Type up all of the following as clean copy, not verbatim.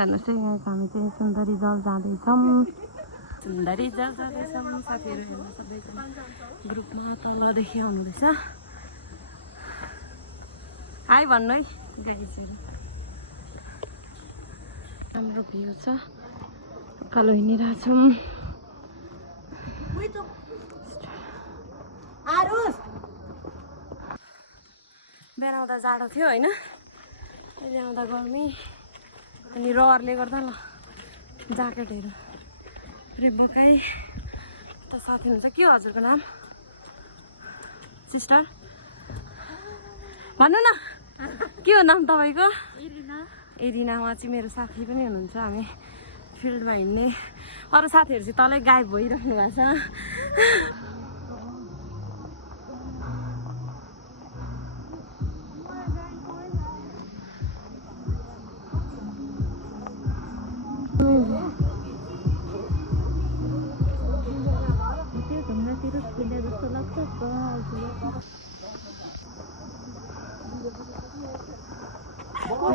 हेर्नुहोस् है यहाँको हामी चाहिँ सुन्दरी जल जाँदैछौँ। सुन्दरी जल जाँदैछौँ साथीहरू हेर्नु सबैजना ग्रुपमा तलदेखि आउनुहुँदैछ। हाई भन्नु है गाइजहरू। राम्रो भ्यू छ। उकालो हिँडिरहेछौँ। बिहान आउँदा जाडो थियो होइन, अहिले आउँदा गर्मी अनि रहरले गर्दा ल ज्याकेटहरू रिबोकाई त साथी हुन्छ। के हो हजुरको नाम? सिस्टर भन्नु न के हो नाम तपाईँको? एरिना। उहाँ चाहिँ मेरो साथी पनि हुनुहुन्छ। हामी फिल्डमा हिँड्ने अरू साथीहरू चाहिँ तलै गायब भइराख्नु भएको छ।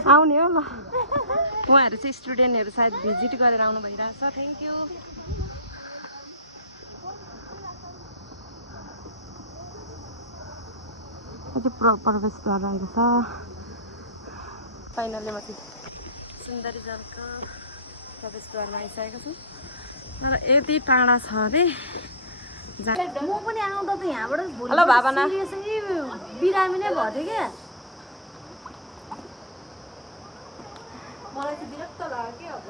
आउने हो ल। उहाँहरू चाहिँ स्टुडेन्टहरू सायद भिजिट गरेर आउनु भइरहेछ। Thank you. प्रवेशद्वार रहेको छ। फाइनल्ली म चाहिँ सुन्दरी जलको प्रवेशद्वारमा आइसकेको छु। तर यति टाढा छ अरे। म पनि आउँदा त यहाँबाट हेलो भावना बिरामी नै भयो थियो क्या। मलाई चाहिँ विरक्त लाग्यो के। अब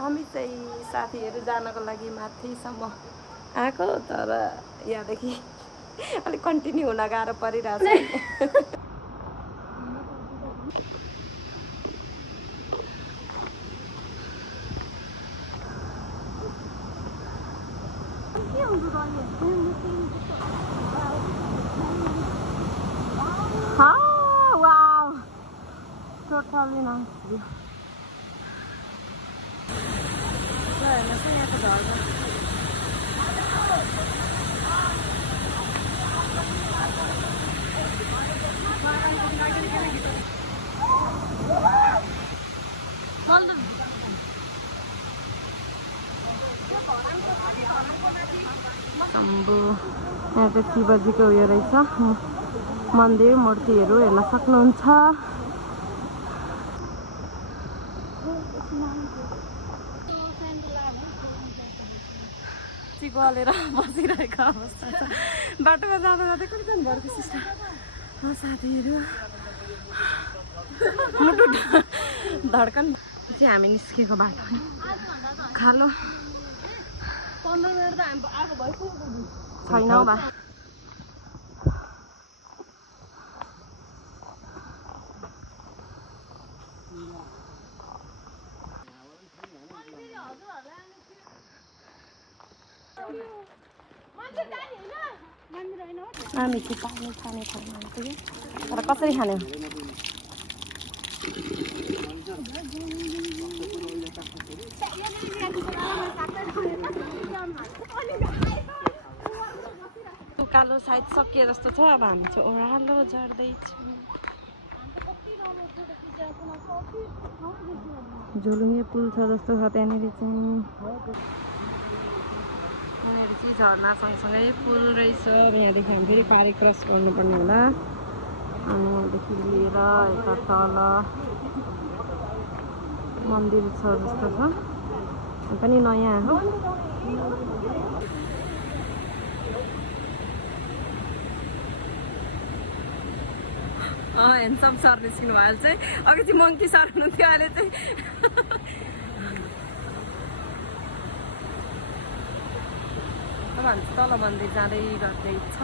हामी चाहिँ साथीहरू जानको लागि माथिसम्म आएको, तर यहाँदेखि अलिक कन्टिन्यू हुन गाह्रो परिरहेछ। Totally nice view. हेर्नुहोस् न यहाँको झर्ना। शम्भु यहाँ चाहिँ शिवजीको उयो रहेछ मन्दिर मूर्तिहरू हेर्न सक्नुहुन्छ। गलेर बसिरहेको अवस्था छ। बाटोमा जाँदा जाँदै कति भर्खर सिस्टर साथीहरू मुटु धड्कन चाहिँ हामी निस्केको बाटो खालो 15 मिनट त हामी आएको छैन बा। हामी चाहिँ पानी खाने ठाउँमा आइपुग्यो। तर कसरी खाने हो? उकालो सायद सकिए जस्तो छ। अब हामी चाहिँ ओह्रालो झर्दैछौँ। झोलुङ्गे पुल छ जस्तो छ त्यहाँनिर चाहिँ। यहाँनिर चाहिँ झर्ना सँगसँगै पुल रहेछ। अब यहाँदेखि हामी फेरि पारि क्रस गर्नुपर्ने होला। अनि यहाँदेखि लिएर यता तल मन्दिर छ जस्तो छ। पनि नयाँ हो। ह्यान्डसम सर निस्किनु भयो चाहिँ। अघि चाहिँ मङ्की सर हुनुहुन्थ्यो, अहिले चाहिँ अब हामी तल मन्दिर जाँदै गर्दैछ।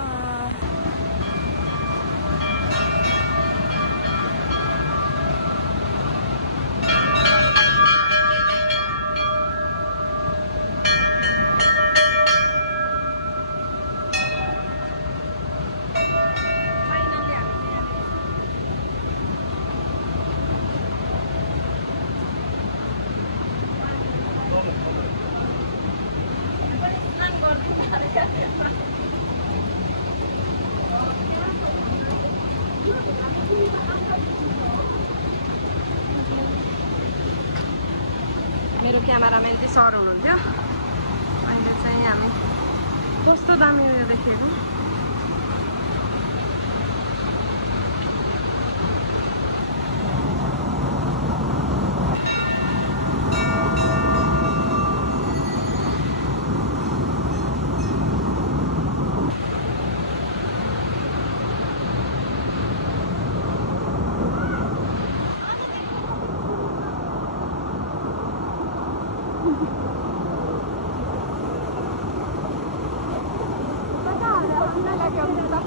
मेरो क्यामेराम्यान चाहिँ सर हुनुहुन्थ्यो। अहिले चाहिँ हामी कस्तो दामी उयो देखेको।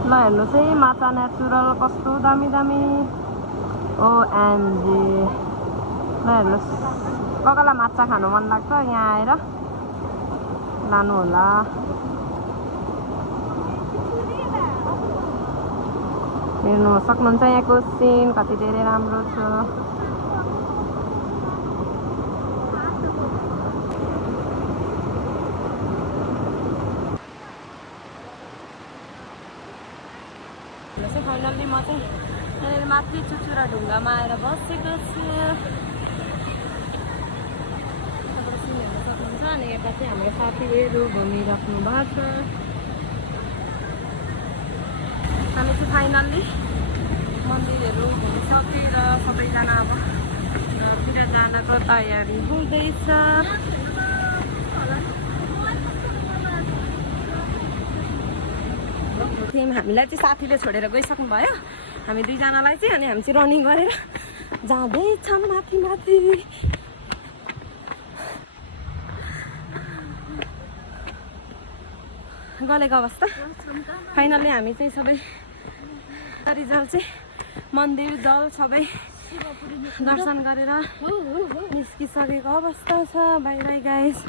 ल हेर्नुहोस् है माछा नेचुरल कस्तो दामी दामी। ओएमजी ल हेर्नुहोस् कसलाई माछा खानु मन लाग्छ यहाँ आएर लानु होला। हेर्नु सक्नुहुन्छ यहाँको सिन कति धेरै राम्रो छ। फाइनल्ली म चाहिँ माथि चुचुरा ढुङ्गामा आएर बसेको छु। यताबाट सिन हेर्न सक्नुहुन्छ। अनि यता चाहिँ हाम्रो साथीहरू घुमिराख्नु भएको छ। हामी चाहिँ फाइनल्ली मन्दिरहरू घुमिसकेर सबैजना अब घरतिर जानको तयारी हुँदैछ। हामीलाई चाहिँ साथीले छोडेर गइसक्नु भयो। हामी दुईजनालाई चाहिँ अनि हामी चाहिँ रनिङ गरेर जाँदैछौँ माथि माथि। गलेको अवस्था। फाइनल्ली हामी चाहिँ सबै रिजल्ट चाहिँ मन्दिर जल सबै दर्शन गरेर निस्किसकेको अवस्था छ। By by guys.